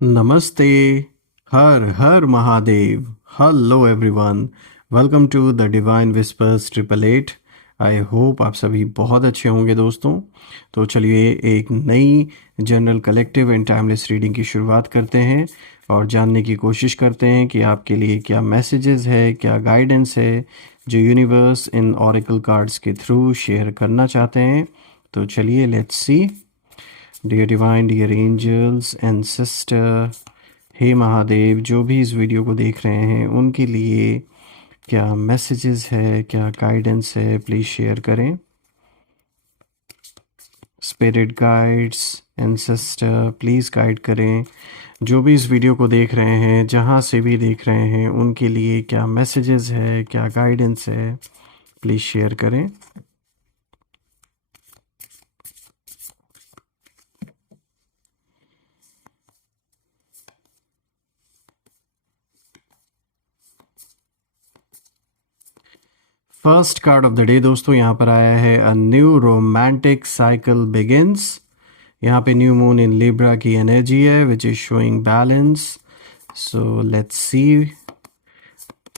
नमस्ते। हर हर Mahadev. Hello everyone, welcome to the divine whispers 888। I hope आप सभी बहुत अच्छे होंगे दोस्तों। तो चलिए एक नई general collective and timeless reading की शुरुआत करते हैं और जानने की कोशिश करते हैं कि आपके लिए क्या मैसेजेस है, क्या गाइडेंस है जो यूनिवर्स इन ऑरेकल कार्ड्स के थ्रू शेयर करना चाहते हैं। तो चलिए let's see. Dear divine, dear angels and sister, हे महादेव, जो भी इस वीडियो को देख रहे हैं उनके लिए क्या मैसेजेस है, क्या गाइडेंस है, प्लीज़ शेयर करें। Spirit guides and sister please guide करें। जो भी इस वीडियो को देख रहे हैं, जहाँ से भी देख रहे हैं, उनके लिए क्या मैसेजेस है, क्या गाइडेंस है, प्लीज़ शेयर करें। First card of the day दोस्तों यहाँ पर आया है a new romantic cycle begins. यहाँ पे न्यू मून इन लिब्रा की एनर्जी है which is showing balance. So let's see.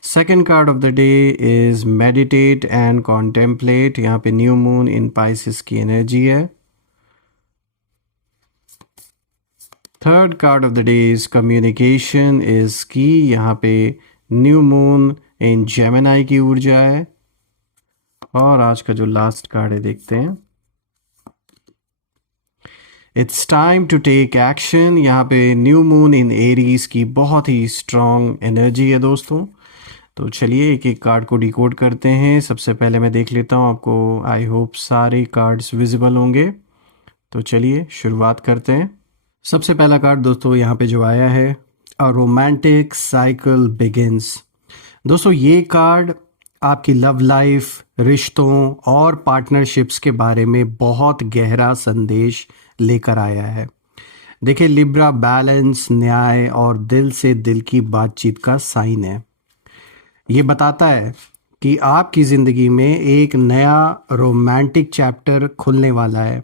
Second card of the day is meditate and contemplate. यहाँ पे न्यू मून इन पाइसिस की एनर्जी है। Third card of the day is communication is की। यहाँ पे new moon in Gemini की ऊर्जा है। और आज का जो लास्ट कार्ड है देखते हैं। It's time to take action. यहाँ पे न्यू मून इन एरीज की बहुत ही स्ट्रॉन्ग एनर्जी है दोस्तों। तो चलिए एक एक कार्ड को डिकोड करते हैं। सबसे पहले मैं देख लेता हूँ, आपको आई होप सारे कार्ड्स विजिबल होंगे। तो चलिए शुरुआत करते हैं। सबसे पहला कार्ड दोस्तों यहाँ पे जो आया है अ रोमांटिक साइकिल बिगिंस। दोस्तों ये कार्ड आपकी लव लाइफ, रिश्तों और पार्टनरशिप्स के बारे में बहुत गहरा संदेश लेकर आया है। देखिए, लिब्रा बैलेंस, न्याय और दिल से दिल की बातचीत का साइन है। ये बताता है कि आपकी ज़िंदगी में एक नया रोमांटिक चैप्टर खुलने वाला है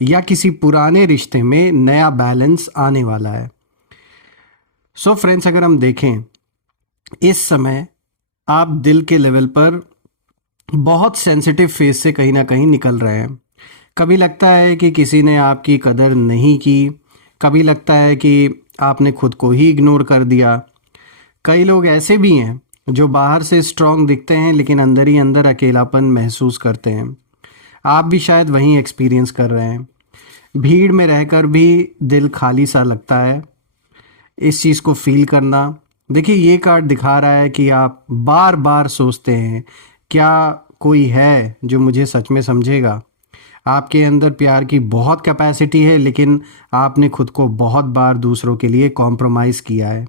या किसी पुराने रिश्ते में नया बैलेंस आने वाला है। सो फ्रेंड्स, अगर हम देखें इस समय आप दिल के लेवल पर बहुत सेंसिटिव फेज से कहीं ना कहीं निकल रहे हैं। कभी लगता है कि किसी ने आपकी कदर नहीं की, कभी लगता है कि आपने खुद को ही इग्नोर कर दिया। कई लोग ऐसे भी हैं जो बाहर से स्ट्रांग दिखते हैं लेकिन अंदर ही अंदर अकेलापन महसूस करते हैं। आप भी शायद वहीं एक्सपीरियंस कर रहे हैं। भीड़ में रहकर भी दिल खाली सा लगता है। इस चीज़ को फील करना। देखिए, ये कार्ड दिखा रहा है कि आप बार बार सोचते हैं, क्या कोई है जो मुझे सच में समझेगा। आपके अंदर प्यार की बहुत कैपेसिटी है लेकिन आपने खुद को बहुत बार दूसरों के लिए कॉम्प्रोमाइज़ किया है।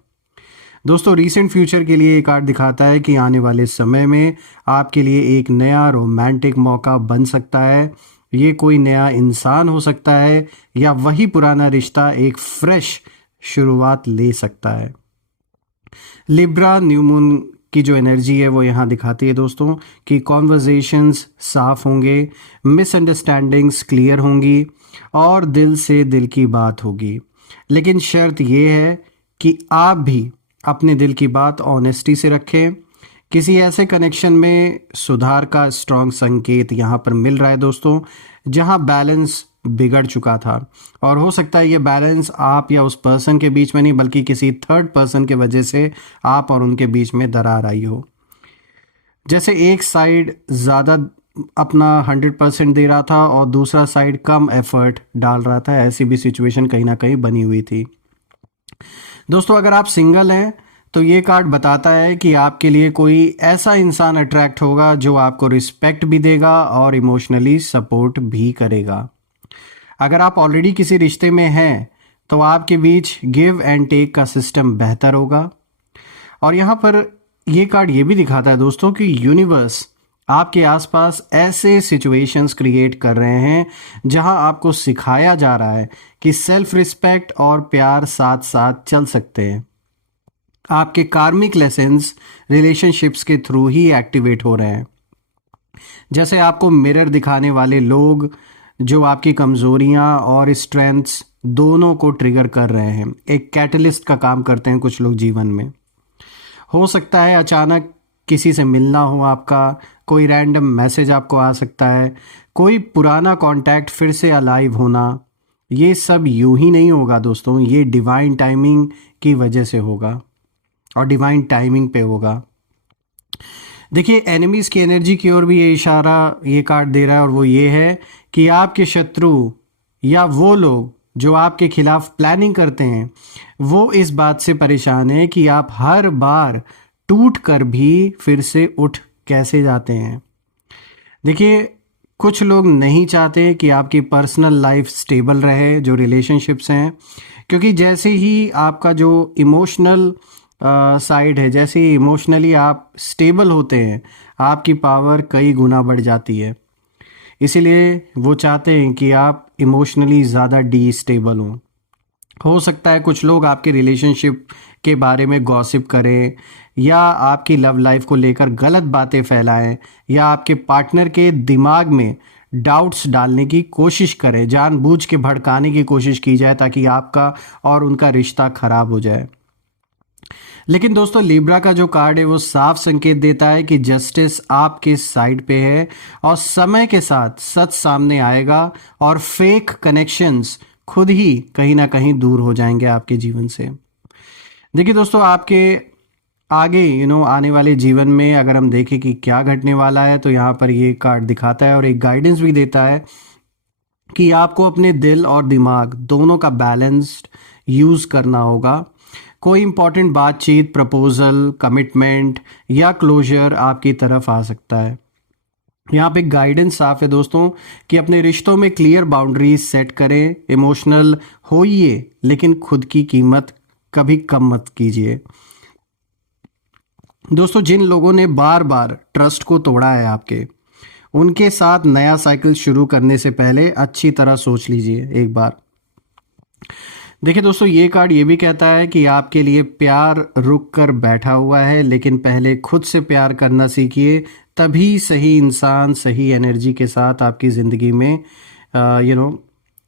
दोस्तों, रीसेंट फ्यूचर के लिए ये कार्ड दिखाता है कि आने वाले समय में आपके लिए एक नया रोमांटिक मौका बन सकता है। ये कोई नया इंसान हो सकता है या वही पुराना रिश्ता एक फ्रेश शुरुआत ले सकता है। लिब्रा न्यू मून की जो एनर्जी है वो यहाँ दिखाती है दोस्तों कि कॉन्वर्जेशंस साफ होंगे, मिसअंडरस्टैंडिंग्स क्लियर होंगी और दिल से दिल की बात होगी। लेकिन शर्त ये है कि आप भी अपने दिल की बात ऑनेस्टी से रखें। किसी ऐसे कनेक्शन में सुधार का स्ट्रॉन्ग संकेत यहाँ पर मिल रहा है दोस्तों जहाँ बैलेंस बिगड़ चुका था। और हो सकता है ये बैलेंस आप या उस पर्सन के बीच में नहीं बल्कि किसी थर्ड पर्सन के वजह से आप और उनके बीच में दरार आई हो। जैसे एक साइड ज़्यादा अपना 100% दे रहा था और दूसरा साइड कम एफर्ट डाल रहा था। ऐसी भी सिचुएशन कहीं ना कहीं बनी हुई थी। दोस्तों, अगर आप सिंगल हैं तो ये कार्ड बताता है कि आपके लिए कोई ऐसा इंसान अट्रैक्ट होगा जो आपको रिस्पेक्ट भी देगा और इमोशनली सपोर्ट भी करेगा। अगर आप ऑलरेडी किसी रिश्ते में हैं तो आपके बीच गिव एंड टेक का सिस्टम बेहतर होगा। और यहाँ पर ये कार्ड ये भी दिखाता है दोस्तों कि यूनिवर्स आपके आसपास ऐसे सिचुएशंस क्रिएट कर रहे हैं जहां आपको सिखाया जा रहा है कि सेल्फ रिस्पेक्ट और प्यार साथ साथ चल सकते हैं। आपके कार्मिक लेसन्स रिलेशनशिप्स के थ्रू ही एक्टिवेट हो रहे हैं। जैसे आपको मिरर दिखाने वाले लोग जो आपकी कमज़ोरियां और स्ट्रेंथ्स दोनों को ट्रिगर कर रहे हैं, एक कैटलिस्ट का काम करते हैं कुछ लोग जीवन में। हो सकता है अचानक किसी से मिलना हो आपका, कोई रैंडम मैसेज आपको आ सकता है, कोई पुराना कांटेक्ट फिर से अलाइव होना। ये सब यूं ही नहीं होगा दोस्तों, ये डिवाइन टाइमिंग की वजह से होगा और डिवाइन टाइमिंग पे होगा। देखिए एनिमीज़ की एनर्जी की ओर भी ये इशारा ये कार्ड दे रहा है, और वो ये है कि आपके शत्रु या वो लोग जो आपके खिलाफ प्लानिंग करते हैं वो इस बात से परेशान है कि आप हर बार टूट कर भी फिर से उठ कैसे जाते हैं। देखिए कुछ लोग नहीं चाहते कि आपकी पर्सनल लाइफ स्टेबल रहे, जो रिलेशनशिप्स हैं, क्योंकि जैसे ही आपका जो इमोशनल साइड है, जैसे ही इमोशनली आप स्टेबल होते हैं आपकी पावर कई गुना बढ़ जाती है। इसीलिए वो चाहते हैं कि आप इमोशनली ज़्यादा डीस्टेबल हों। हो सकता है कुछ लोग आपके रिलेशनशिप के बारे में गॉसिप करें, या आपकी लव लाइफ को लेकर गलत बातें फैलाएं, या आपके पार्टनर के दिमाग में डाउट्स डालने की कोशिश करें, जानबूझ के भड़काने की कोशिश की जाए ताकि आपका और उनका रिश्ता खराब हो जाए। लेकिन दोस्तों लिब्रा का जो कार्ड है वो साफ संकेत देता है कि जस्टिस आपके साइड पे है और समय के साथ सच सामने आएगा और फेक कनेक्शंस खुद ही कहीं ना कहीं दूर हो जाएंगे आपके जीवन से। देखिए दोस्तों आपके आगे आने वाले जीवन में अगर हम देखें कि क्या घटने वाला है, तो यहाँ पर ये कार्ड दिखाता है और एक गाइडेंस भी देता है कि आपको अपने दिल और दिमाग दोनों का बैलेंस्ड यूज़ करना होगा। कोई इंपॉर्टेंट बातचीत, प्रपोजल, कमिटमेंट या क्लोजर आपकी तरफ आ सकता है। यहाँ पे गाइडेंस साफ है दोस्तों कि अपने रिश्तों में क्लियर बाउंड्रीज सेट करें, इमोशनल होइए लेकिन खुद की कीमत कभी कम मत कीजिए। दोस्तों जिन लोगों ने बार बार ट्रस्ट को तोड़ा है आपके, उनके साथ नया साइकिल शुरू करने से पहले अच्छी तरह सोच लीजिए एक बार। देखिए दोस्तों ये कार्ड ये भी कहता है कि आपके लिए प्यार रुक कर बैठा हुआ है, लेकिन पहले खुद से प्यार करना सीखिए, तभी सही इंसान सही एनर्जी के साथ आपकी ज़िंदगी में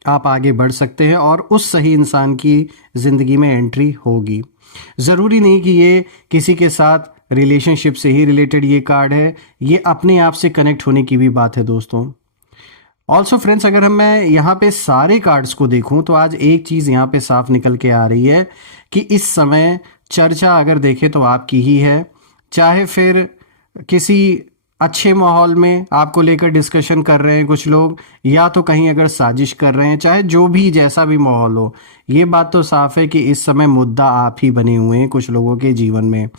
आप आगे बढ़ सकते हैं और उस सही इंसान की ज़िंदगी में एंट्री होगी। ज़रूरी नहीं कि ये किसी के साथ रिलेशनशिप से ही रिलेटेड ये कार्ड है, ये अपने आप से कनेक्ट होने की भी बात है दोस्तों। ऑल्सो फ्रेंड्स अगर मैं यहाँ पे सारे कार्ड्स को देखूं तो आज एक चीज़ यहाँ पे साफ निकल के आ रही है कि इस समय चर्चा अगर देखें तो आपकी ही है। चाहे फिर किसी अच्छे माहौल में आपको लेकर डिस्कशन कर रहे हैं कुछ लोग, या तो कहीं अगर साजिश कर रहे हैं, चाहे जो भी जैसा भी माहौल हो, ये बात तो साफ है कि इस समय मुद्दा आप ही बने हुए हैं कुछ लोगों के जीवन में।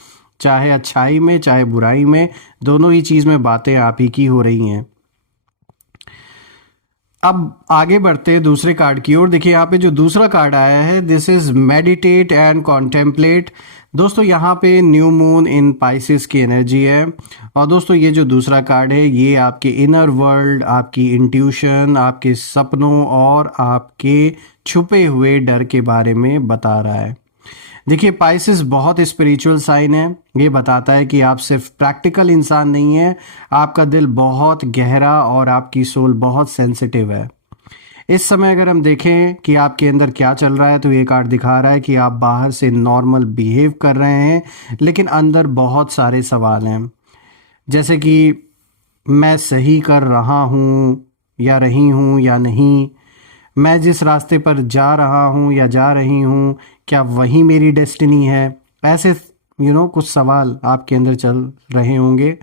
चाहे अच्छाई में चाहे बुराई में, दोनों ही चीज़ में बातें आप ही की हो रही हैं। अब आगे बढ़ते हैं दूसरे कार्ड की ओर। देखिए यहाँ पे जो दूसरा कार्ड आया है, this is meditate and contemplate. दोस्तों यहाँ पे न्यू मून इन पाइसेस की एनर्जी है, और दोस्तों ये जो दूसरा कार्ड है ये आपके इनर वर्ल्ड, आपकी इंट्यूशन, आपके सपनों और आपके छुपे हुए डर के बारे में बता रहा है। देखिए पाइसेस बहुत स्पिरिचुअल साइन है, ये बताता है कि आप सिर्फ प्रैक्टिकल इंसान नहीं है, आपका दिल बहुत गहरा और आपकी सोल बहुत सेंसिटिव है। इस समय अगर हम देखें कि आपके अंदर क्या चल रहा है तो ये कार्ड दिखा रहा है कि आप बाहर से नॉर्मल बिहेव कर रहे हैं, लेकिन अंदर बहुत सारे सवाल हैं, जैसे कि मैं सही कर रहा हूँ या रही हूँ या नहीं, मैं जिस रास्ते पर जा रहा हूँ या जा रही हूँ क्या वही मेरी डेस्टिनी है। ऐसे कुछ सवाल आपके अंदर चल रहे होंगे,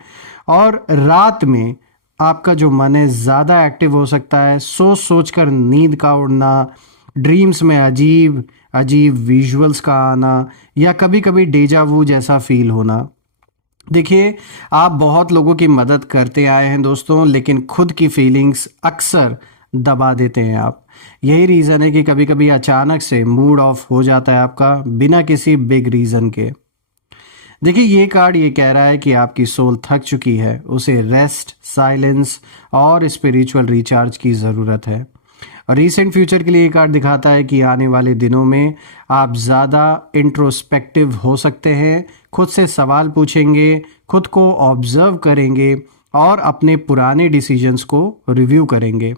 और रात में आपका जो मन है ज़्यादा एक्टिव हो सकता है। सोच सोच कर नींद का उड़ना, ड्रीम्स में अजीब अजीब विजुअल्स का आना, या कभी कभी डेजा वू जैसा फील होना। देखिए आप बहुत लोगों की मदद करते आए हैं दोस्तों, लेकिन खुद की फीलिंग्स अक्सर दबा देते हैं आप। यही रीज़न है कि कभी कभी अचानक से मूड ऑफ हो जाता है आपका बिना किसी बिग रीज़न के। देखिए ये कार्ड ये कह रहा है कि आपकी सोल थक चुकी है, उसे रेस्ट, साइलेंस और स्पिरिचुअल रिचार्ज की ज़रूरत है। और रीसेंट फ्यूचर के लिए ये कार्ड दिखाता है कि आने वाले दिनों में आप ज़्यादा इंट्रोस्पेक्टिव हो सकते हैं, खुद से सवाल पूछेंगे, खुद को ऑब्जर्व करेंगे और अपने पुराने डिसीजंस को रिव्यू करेंगे।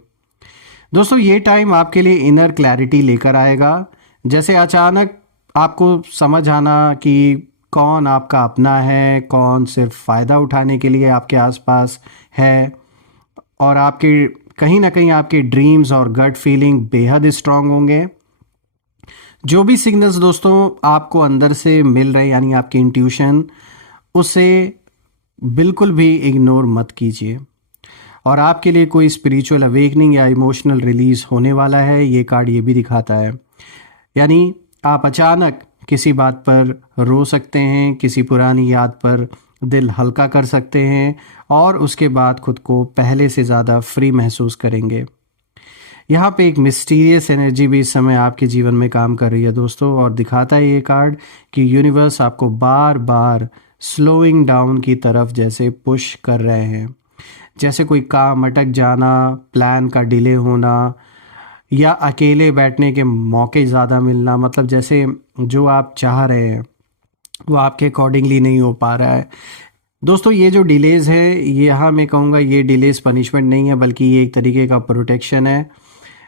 दोस्तों ये टाइम आपके लिए इनर क्लैरिटी लेकर आएगा। जैसे अचानक आपको समझ आना कि कौन आपका अपना है, कौन सिर्फ फ़ायदा उठाने के लिए आपके आसपास है। और आपके कहीं ना कहीं आपके ड्रीम्स और गट फीलिंग बेहद स्ट्रांग होंगे। जो भी सिग्नल्स दोस्तों आपको अंदर से मिल रहे हैं, यानी आपकी इंट्यूशन, उसे बिल्कुल भी इग्नोर मत कीजिए। और आपके लिए कोई स्पिरिचुअल अवेकनिंग या इमोशनल रिलीज होने वाला है, ये कार्ड ये भी दिखाता है। यानी आप अचानक किसी बात पर रो सकते हैं, किसी पुरानी याद पर दिल हल्का कर सकते हैं और उसके बाद खुद को पहले से ज़्यादा फ्री महसूस करेंगे। यहाँ पे एक मिस्टीरियस एनर्जी भी इस समय आपके जीवन में काम कर रही है दोस्तों, और दिखाता है ये कार्ड कि यूनिवर्स आपको बार बार स्लोइंग डाउन की तरफ जैसे पुश कर रहे हैं। जैसे कोई काम अटक जाना, प्लान का डिले होना या अकेले बैठने के मौके ज़्यादा मिलना, मतलब जैसे जो आप चाह रहे हैं वो आपके अकॉर्डिंगली नहीं हो पा रहा है। दोस्तों ये जो डिलेज़ है, ये यहाँ मैं कहूँगा ये डिलेज़ पनिशमेंट नहीं है, बल्कि ये एक तरीके का प्रोटेक्शन है।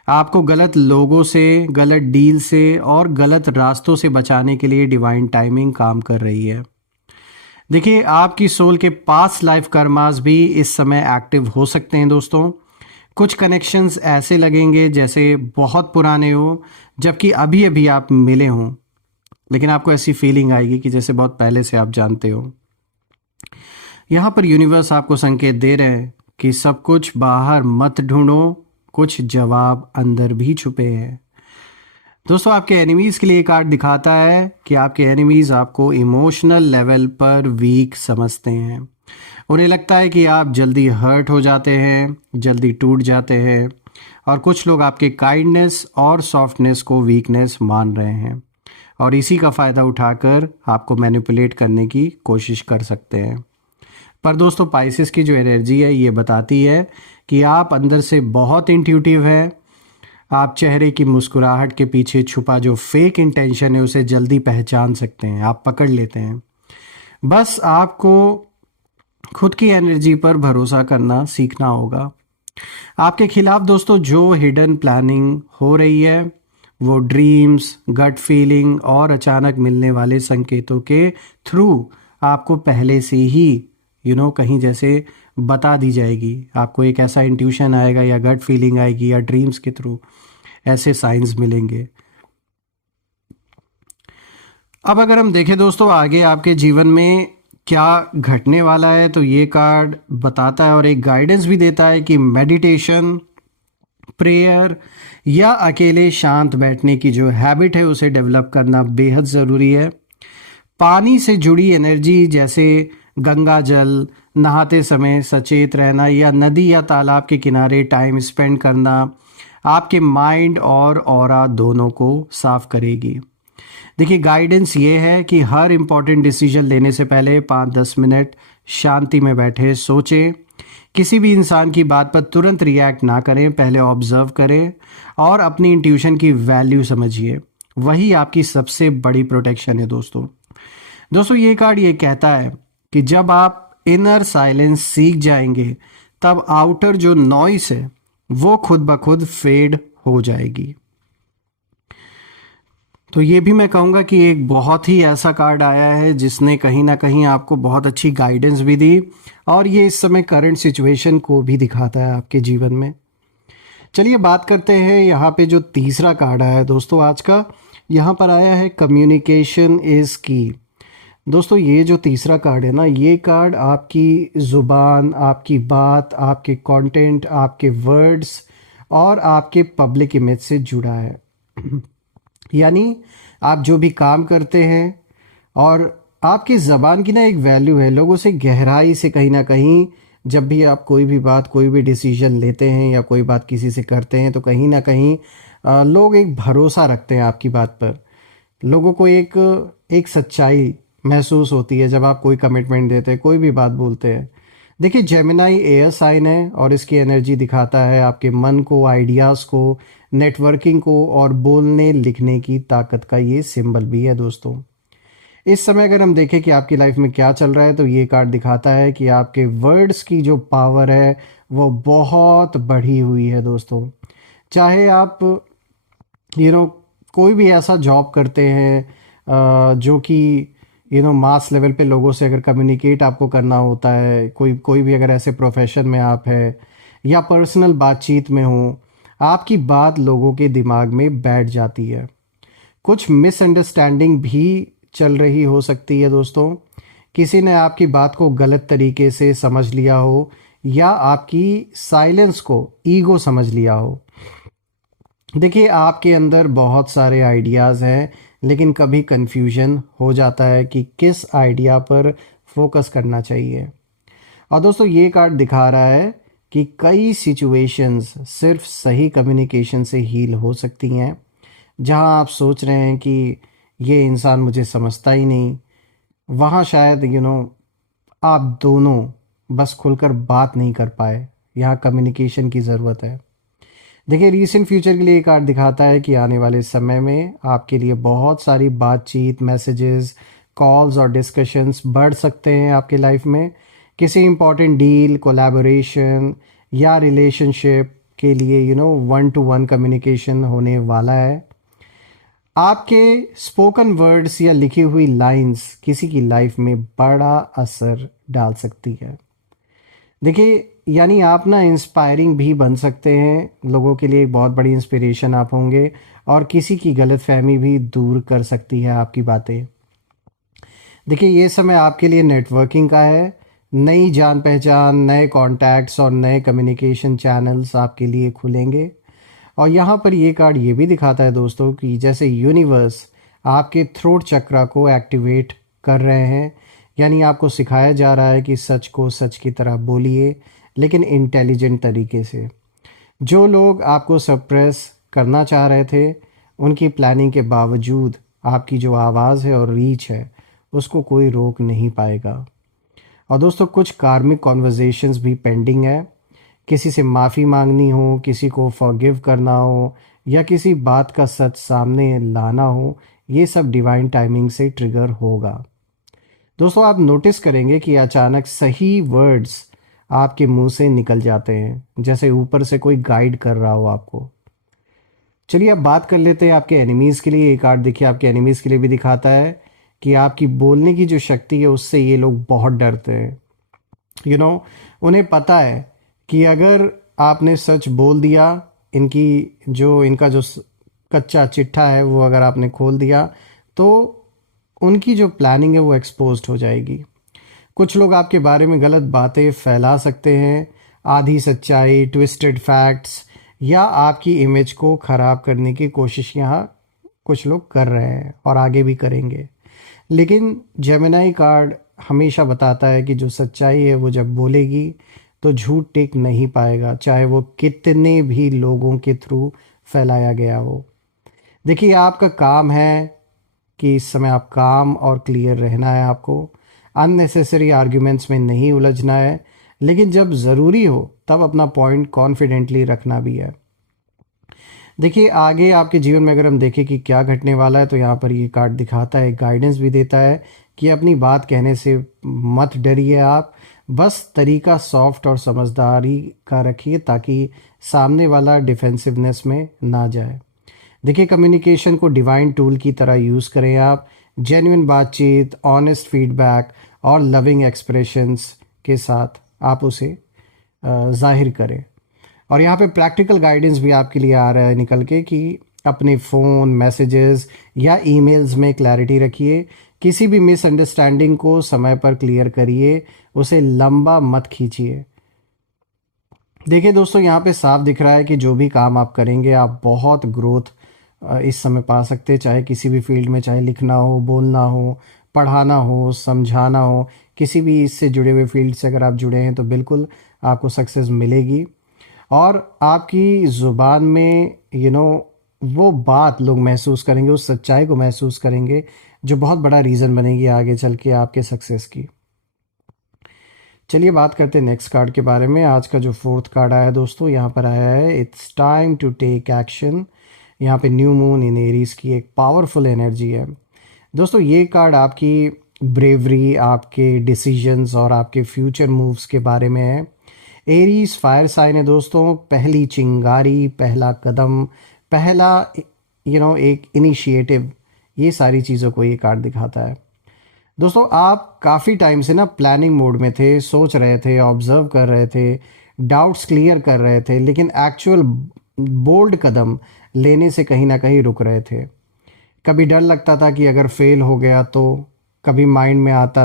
आपको गलत लोगों से, गलत डील से और गलत रास्तों से बचाने के लिए डिवाइन टाइमिंग काम कर रही है। देखिए आपकी सोल के पास्ट लाइफ कर्मास भी इस समय एक्टिव हो सकते हैं दोस्तों। कुछ कनेक्शंस ऐसे लगेंगे जैसे बहुत पुराने हो, जबकि अभी अभी आप मिले हों, लेकिन आपको ऐसी फीलिंग आएगी कि जैसे बहुत पहले से आप जानते हो। यहाँ पर यूनिवर्स आपको संकेत दे रहे हैं कि सब कुछ बाहर मत ढूंढो, कुछ जवाब अंदर भी छुपे हैं। दोस्तों आपके एनिमीज़ के लिए कार्ड दिखाता है कि आपके एनिमीज़ आपको इमोशनल लेवल पर वीक समझते हैं। उन्हें लगता है कि आप जल्दी हर्ट हो जाते हैं, जल्दी टूट जाते हैं, और कुछ लोग आपके काइंडनेस और सॉफ्टनेस को वीकनेस मान रहे हैं और इसी का फ़ायदा उठाकर आपको मैनिपुलेट करने की कोशिश कर सकते हैं। पर दोस्तों पाइसेस की जो एनर्जी है ये बताती है कि आप अंदर से बहुत इंट्यूटिव है। आप चेहरे की मुस्कुराहट के पीछे छुपा जो फेक इंटेंशन है उसे जल्दी पहचान सकते हैं, आप पकड़ लेते हैं। बस आपको खुद की एनर्जी पर भरोसा करना सीखना होगा। आपके खिलाफ दोस्तों जो हिडन प्लानिंग हो रही है वो ड्रीम्स, गट फीलिंग और अचानक मिलने वाले संकेतों के थ्रू आपको पहले से ही कहीं जैसे बता दी जाएगी। आपको एक ऐसा इंट्यूशन आएगा या गट फीलिंग आएगी या ड्रीम्स के थ्रू ऐसे साइंस मिलेंगे। अब अगर हम देखें दोस्तों आगे आपके जीवन में क्या घटने वाला है, तो ये कार्ड बताता है और एक गाइडेंस भी देता है कि मेडिटेशन, प्रेयर या अकेले शांत बैठने की जो हैबिट है उसे डेवलप करना बेहद ज़रूरी है। पानी से जुड़ी एनर्जी जैसे गंगा जल, नहाते समय सचेत रहना या नदी या तालाब के किनारे टाइम स्पेंड करना आपके माइंड और ऑरा दोनों को साफ करेगी। देखिए गाइडेंस ये है कि हर इम्पॉर्टेंट डिसीजन लेने से पहले 5-10 मिनट शांति में बैठे सोचें। किसी भी इंसान की बात पर तुरंत रिएक्ट ना करें, पहले ऑब्जर्व करें और अपनी इंट्यूशन की वैल्यू समझिए। वही आपकी सबसे बड़ी प्रोटेक्शन है दोस्तों ये कार्ड ये कहता है कि जब आप इनर साइलेंस सीख जाएंगे तब आउटर जो नॉइस है वो खुद ब खुद फेड हो जाएगी। तो ये भी मैं कहूँगा कि एक बहुत ही ऐसा कार्ड आया है जिसने कहीं ना कहीं आपको बहुत अच्छी गाइडेंस भी दी और ये इस समय करंट सिचुएशन को भी दिखाता है आपके जीवन में। चलिए बात करते हैं यहाँ पे जो तीसरा कार्ड आया है दोस्तों आज का, यहाँ पर आया है कम्युनिकेशन इज़ की। दोस्तों ये जो तीसरा कार्ड है ना, ये कार्ड आपकी ज़ुबान, आपकी बात, आपके कंटेंट, आपके वर्ड्स और आपके पब्लिक इमेज से जुड़ा है। यानी आप जो भी काम करते हैं और आपकी ज़बान की ना एक वैल्यू है, लोगों से गहराई से कहीं ना कहीं जब भी आप कोई भी बात, कोई भी डिसीजन लेते हैं या कोई बात किसी से करते हैं तो कहीं ना कहीं लोग एक भरोसा रखते हैं आपकी बात पर। लोगों को एक सच्चाई महसूस होती है जब आप कोई कमिटमेंट देते हैं, कोई भी बात बोलते हैं। देखिए जेमिनाई एयर साइन है और इसकी एनर्जी दिखाता है आपके मन को, आइडियाज़ को, नेटवर्किंग को और बोलने लिखने की ताकत का ये सिंबल भी है दोस्तों। इस समय अगर हम देखें कि आपकी लाइफ में क्या चल रहा है तो ये कार्ड दिखाता है कि आपके वर्ड्स की जो पावर है वो बहुत बढ़ी हुई है दोस्तों। चाहे आप कोई भी ऐसा जॉब करते हैं जो कि मास लेवल पे लोगों से अगर कम्युनिकेट आपको करना होता है, कोई कोई भी अगर ऐसे प्रोफेशन में आप है या पर्सनल बातचीत में हो, आपकी बात लोगों के दिमाग में बैठ जाती है। कुछ मिसअंडरस्टैंडिंग भी चल रही हो सकती है दोस्तों। किसी ने आपकी बात को गलत तरीके से समझ लिया हो या आपकी साइलेंस को ईगो समझ लिया हो। देखिए, आपके अंदर बहुत सारे आइडियाज़ हैं, लेकिन कभी कन्फ्यूजन हो जाता है कि किस आइडिया पर फोकस करना चाहिए। और दोस्तों, ये कार्ड दिखा रहा है कि कई सिचुएशंस सिर्फ सही कम्युनिकेशन से हील हो सकती हैं। जहां आप सोच रहे हैं कि ये इंसान मुझे समझता ही नहीं, वहाँ शायद आप दोनों बस खुलकर बात नहीं कर पाए। यहाँ कम्युनिकेशन की ज़रूरत है। देखिए, रीसेंट फ्यूचर के लिए ये कार्ड दिखाता है कि आने वाले समय में आपके लिए बहुत सारी बातचीत, मैसेजेस, कॉल्स और डिस्कशंस बढ़ सकते हैं आपके लाइफ में। किसी इंपॉर्टेंट डील, कोलैबोरेशन या रिलेशनशिप के लिए वन टू वन कम्युनिकेशन होने वाला है। आपके स्पोकन वर्ड्स या लिखी हुई लाइंस किसी की लाइफ में बड़ा असर डाल सकती है। देखिए, यानी आप ना इंस्पायरिंग भी बन सकते हैं, लोगों के लिए एक बहुत बड़ी इंस्पिरेशन आप होंगे, और किसी की गलतफहमी भी दूर कर सकती है आपकी बातें। देखिए, ये समय आपके लिए नेटवर्किंग का है। नई जान पहचान, नए कॉन्टैक्ट्स और नए कम्युनिकेशन चैनल्स आपके लिए खुलेंगे। और यहाँ पर ये कार्ड ये भी दिखाता है दोस्तों कि जैसे यूनिवर्स आपके थ्रोट चक्रा को एक्टिवेट कर रहे हैं। यानी आपको सिखाया जा रहा है कि सच को सच की तरह बोलिए, लेकिन इंटेलिजेंट तरीके से। जो लोग आपको सप्रेस करना चाह रहे थे, उनकी प्लानिंग के बावजूद आपकी जो आवाज़ है और रीच है, उसको कोई रोक नहीं पाएगा। और दोस्तों, कुछ कार्मिक कॉन्वर्जेशंस भी पेंडिंग है। किसी से माफ़ी मांगनी हो, किसी को फॉरगिव करना हो, या किसी बात का सच सामने लाना हो, ये सब डिवाइन टाइमिंग से ट्रिगर होगा। दोस्तों, आप नोटिस करेंगे कि अचानक सही वर्ड्स आपके मुंह से निकल जाते हैं, जैसे ऊपर से कोई गाइड कर रहा हो आपको। चलिए, अब बात कर लेते हैं आपके एनिमीज़ के लिए। एक कार्ड देखिए, आपके एनिमीज़ के लिए भी दिखाता है कि आपकी बोलने की जो शक्ति है, उससे ये लोग बहुत डरते हैं। उन्हें पता है कि अगर आपने सच बोल दिया, इनका जो कच्चा चिट्ठा है वो अगर आपने खोल दिया, तो उनकी जो प्लानिंग है वो एक्सपोज्ड हो जाएगी। कुछ लोग आपके बारे में गलत बातें फैला सकते हैं, आधी सच्चाई, ट्विस्टेड फैक्ट्स, या आपकी इमेज को ख़राब करने की कोशिश यहाँ कुछ लोग कर रहे हैं और आगे भी करेंगे। लेकिन जेमिनाई कार्ड हमेशा बताता है कि जो सच्चाई है वो जब बोलेगी तो झूठ टिक नहीं पाएगा, चाहे वो कितने भी लोगों के थ्रू फैलाया गया हो। देखिए, आपका काम है कि इस समय आप काम और क्लियर रहना है। आपको अननेसेसरी आर्ग्यूमेंट्स में नहीं उलझना है, लेकिन जब ज़रूरी हो तब अपना पॉइंट कॉन्फिडेंटली रखना भी है। देखिए, आगे आपके जीवन में अगर हम देखें कि क्या घटने वाला है, तो यहाँ पर ये कार्ड दिखाता है, गाइडेंस भी देता है कि अपनी बात कहने से मत डरिए आप। बस तरीका सॉफ्ट और समझदारी का रखिए, ताकि सामने वाला डिफेंसिवनेस में ना जाए। देखिए, कम्युनिकेशन को डिवाइन टूल की तरह यूज़ करें आप। जेन्युइन बातचीत, ऑनेस्ट फीडबैक और लविंग एक्सप्रेशंस के साथ आप उसे ज़ाहिर करें। और यहाँ पे प्रैक्टिकल गाइडेंस भी आपके लिए आ रहा है निकल के कि अपने फ़ोन, मैसेजेस या ईमेल्स में क्लैरिटी रखिए। किसी भी मिसअंडरस्टैंडिंग को समय पर क्लियर करिए, उसे लंबा मत खींचिए। देखिए दोस्तों, यहाँ पे साफ दिख रहा है कि जो भी काम आप करेंगे, आप बहुत ग्रोथ इस समय पा सकते हैं, चाहे किसी भी फील्ड में, चाहे लिखना हो, बोलना हो, पढ़ाना हो, समझाना हो। किसी भी इससे जुड़े हुए फील्ड से अगर आप जुड़े हैं तो बिल्कुल आपको सक्सेस मिलेगी। और आपकी ज़ुबान में वो बात लोग महसूस करेंगे, उस सच्चाई को महसूस करेंगे, जो बहुत बड़ा रीज़न बनेगी आगे चल के आपके सक्सेस की। चलिए बात करते हैं नेक्स्ट कार्ड के बारे में। आज का जो फोर्थ कार्ड आया है दोस्तों, यहाँ पर आया है, it's time to take action. यहाँ पे न्यू मून इन एरीज की एक पावरफुल एनर्जी है दोस्तों। ये कार्ड आपकी ब्रेवरी, आपके डिसीजंस और आपके फ्यूचर मूव्स के बारे में है। एरीज फायर साइन है दोस्तों, पहली चिंगारी, पहला कदम, पहला एक इनिशिएटिव, ये सारी चीज़ों को ये कार्ड दिखाता है। दोस्तों आप काफ़ी टाइम से ना प्लानिंग मोड में थे, सोच रहे थे, ऑब्जर्व कर रहे थे, डाउट्स क्लियर कर रहे थे, लेकिन एक्चुअल बोल्ड कदम लेने से कहीं ना कहीं रुक रहे थे। कभी डर लगता था कि अगर फेल हो गया तो, कभी माइंड में आता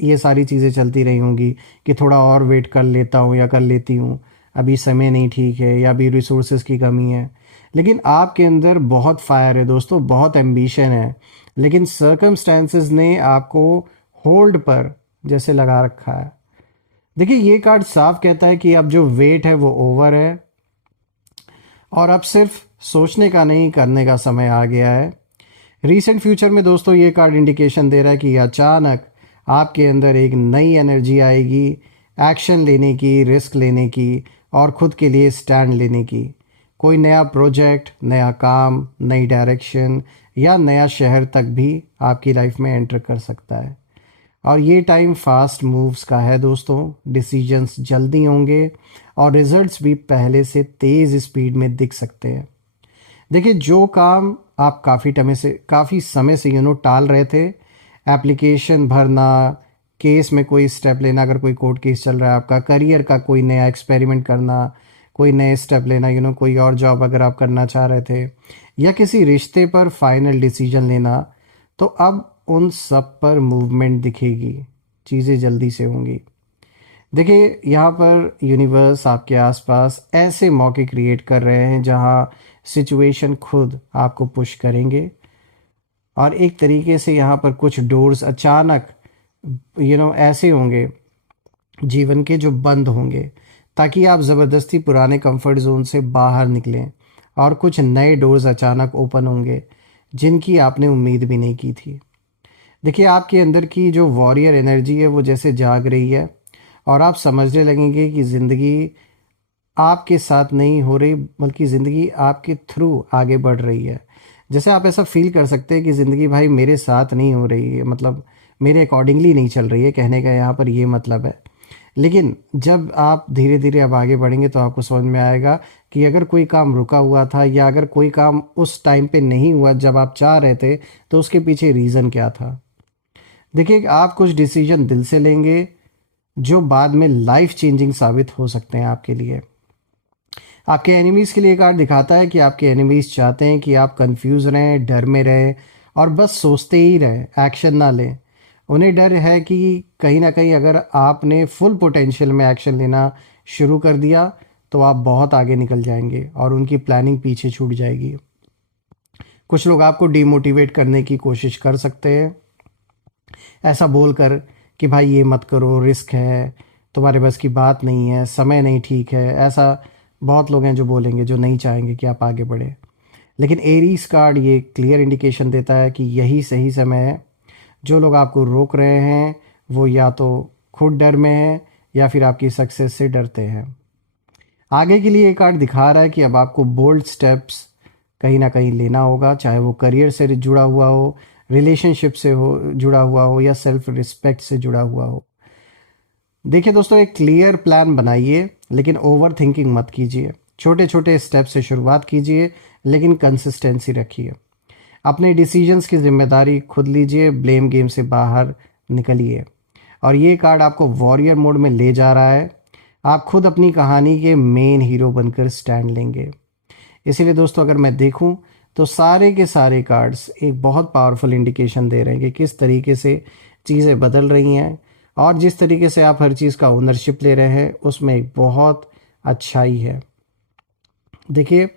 ये सारी चीज़ें चलती रही होंगी कि थोड़ा और वेट कर लेता हूँ या कर लेती हूँ, अभी समय नहीं ठीक है या अभी रिसोर्सेज की कमी है। लेकिन आपके अंदर बहुत फायर है दोस्तों, बहुत एम्बिशन है, लेकिन सर्कमस्टेंसेस ने आपको होल्ड पर जैसे लगा रखा है। देखिए ये कार्ड साफ कहता है कि अब जो वेट है वो ओवर है और अब सिर्फ सोचने का नहीं, करने का समय आ गया है। रीसेंट फ्यूचर में दोस्तों ये कार्ड इंडिकेशन दे रहा है कि अचानक आपके अंदर एक नई एनर्जी आएगी, एक्शन लेने की, रिस्क लेने की और खुद के लिए स्टैंड लेने की। कोई नया प्रोजेक्ट, नया काम, नई डायरेक्शन या नया शहर तक भी आपकी लाइफ में एंटर कर सकता है। और ये टाइम फास्ट मूव्स का है दोस्तों, डिसीजंस जल्दी होंगे और रिजल्ट्स भी पहले से तेज़ स्पीड में दिख सकते हैं। देखिए जो काम आप काफ़ी समय से टाल रहे थे, एप्लीकेशन भरना, केस में कोई स्टेप लेना, अगर कोई कोर्ट केस चल रहा है आपका, करियर का कोई नया एक्सपेरिमेंट करना, कोई नए स्टेप लेना, कोई और जॉब अगर आप करना चाह रहे थे, या किसी रिश्ते पर फाइनल डिसीजन लेना, तो अब उन सब पर मूवमेंट दिखेगी, चीज़ें जल्दी से होंगी। देखिए यहाँ पर यूनिवर्स आपके आसपास ऐसे मौके क्रिएट कर रहे हैं जहाँ सिचुएशन खुद आपको पुश करेंगे और एक तरीके से यहाँ पर कुछ डोर्स अचानक ऐसे होंगे जीवन के जो बंद होंगे, ताकि आप ज़बरदस्ती पुराने कंफर्ट जोन से बाहर निकलें और कुछ नए डोर्स अचानक ओपन होंगे जिनकी आपने उम्मीद भी नहीं की थी। देखिए आपके अंदर की जो वॉरियर एनर्जी है वो जैसे जाग रही है और आप समझने लगेंगे कि ज़िंदगी आपके साथ नहीं हो रही, बल्कि ज़िंदगी आपके थ्रू आगे बढ़ रही है। जैसे आप ऐसा फील कर सकते हैं कि ज़िंदगी भाई मेरे साथ नहीं हो रही है, मतलब मेरे अकॉर्डिंगली नहीं चल रही है, कहने का यहाँ पर ये मतलब है। लेकिन जब आप धीरे धीरे अब आगे बढ़ेंगे तो आपको समझ में आएगा कि अगर कोई काम रुका हुआ था या अगर कोई काम उस टाइम पे नहीं हुआ जब आप चाह रहे थे, तो उसके पीछे रीज़न क्या था। देखिए आप कुछ डिसीजन दिल से लेंगे जो बाद में लाइफ चेंजिंग साबित हो सकते हैं आपके लिए। आपके एनिमीज़ के लिए कार्ड दिखाता है कि आपके एनिमीज़ चाहते हैं कि आप कंफ्यूज रहें, डर में रहें और बस सोचते ही रहें, एक्शन ना लें। उन्हें डर है कि कहीं ना कहीं अगर आपने फुल पोटेंशियल में एक्शन लेना शुरू कर दिया तो आप बहुत आगे निकल जाएंगे और उनकी प्लानिंग पीछे छूट जाएगी। कुछ लोग आपको डिमोटिवेट करने की कोशिश कर सकते हैं, ऐसा बोलकर कि भाई ये मत करो, रिस्क है, तुम्हारे बस की बात नहीं है, समय नहीं ठीक है। ऐसा बहुत लोग हैं जो बोलेंगे, जो नहीं चाहेंगे कि आप आगे बढ़े। लेकिन एरीज कार्ड ये क्लियर इंडिकेशन देता है कि यही सही समय है। जो लोग आपको रोक रहे हैं वो या तो खुद डर में हैं या फिर आपकी सक्सेस से डरते हैं। आगे के लिए ये कार्ड दिखा रहा है कि अब आपको बोल्ड स्टेप्स कहीं ना कहीं लेना होगा, चाहे वो करियर से जुड़ा हुआ हो, रिलेशनशिप से हो जुड़ा हुआ हो या सेल्फ रिस्पेक्ट से जुड़ा हुआ हो। देखिए दोस्तों एक क्लियर प्लान बनाइए, लेकिन ओवर थिंकिंग मत कीजिए। छोटे छोटे स्टेप से शुरुआत कीजिए, लेकिन कंसिस्टेंसी रखिए। अपने डिसीजंस की जिम्मेदारी खुद लीजिए, ब्लेम गेम से बाहर निकलिए। और ये कार्ड आपको वॉरियर मोड में ले जा रहा है। आप खुद अपनी कहानी के मेन हीरो बनकर स्टैंड लेंगे। इसीलिए दोस्तों अगर मैं देखूं तो सारे के सारे कार्ड्स एक बहुत पावरफुल इंडिकेशन दे रहे हैं कि किस तरीके से चीज़ें बदल रही हैं और जिस तरीके से आप हर चीज़ का ओनरशिप ले रहे हैं उसमें एक बहुत अच्छाई है। देखिए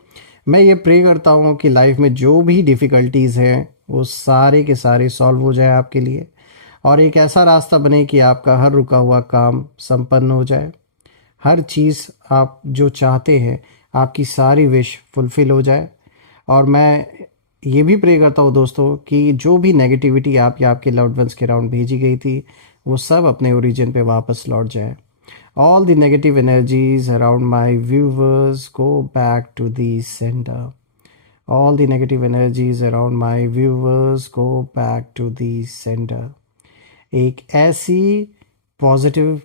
मैं ये प्रे करता हूँ कि लाइफ में जो भी डिफ़िकल्टीज़ हैं वो सारे के सारे सॉल्व हो जाए आपके लिए और एक ऐसा रास्ता बने कि आपका हर रुका हुआ काम संपन्न हो जाए। हर चीज़ आप जो चाहते हैं, आपकी सारी विश फुलफ़िल हो जाए। और मैं ये भी प्रे करता हूँ दोस्तों कि जो भी नेगेटिविटी आप या आपके लव्ड वंस के अराउंड भेजी गई थी वो सब अपने ओरिजिन पे वापस लौट जाए। All the negative energies around my viewers go back to the sender. All the negative energies around my viewers go back to the sender. एक ऐसी पॉजिटिव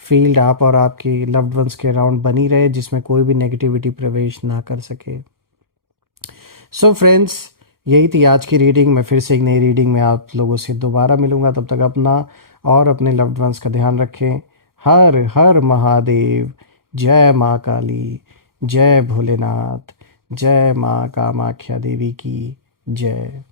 फील्ड आप और आपके लव्ड वंस के अराउंड बनी रहे, जिसमें कोई भी नेगेटिविटी प्रवेश ना कर सके। सो फ्रेंड्स, यही थी आज की रीडिंग। मैं फिर से एक नई रीडिंग में आप लोगों से दोबारा मिलूँगा। तब तक अपना और अपने लव्ड वंस का ध्यान रखें। हर हर महादेव। जय माँ काली, जय भोलेनाथ, जय माँ कामाख्या देवी की जय।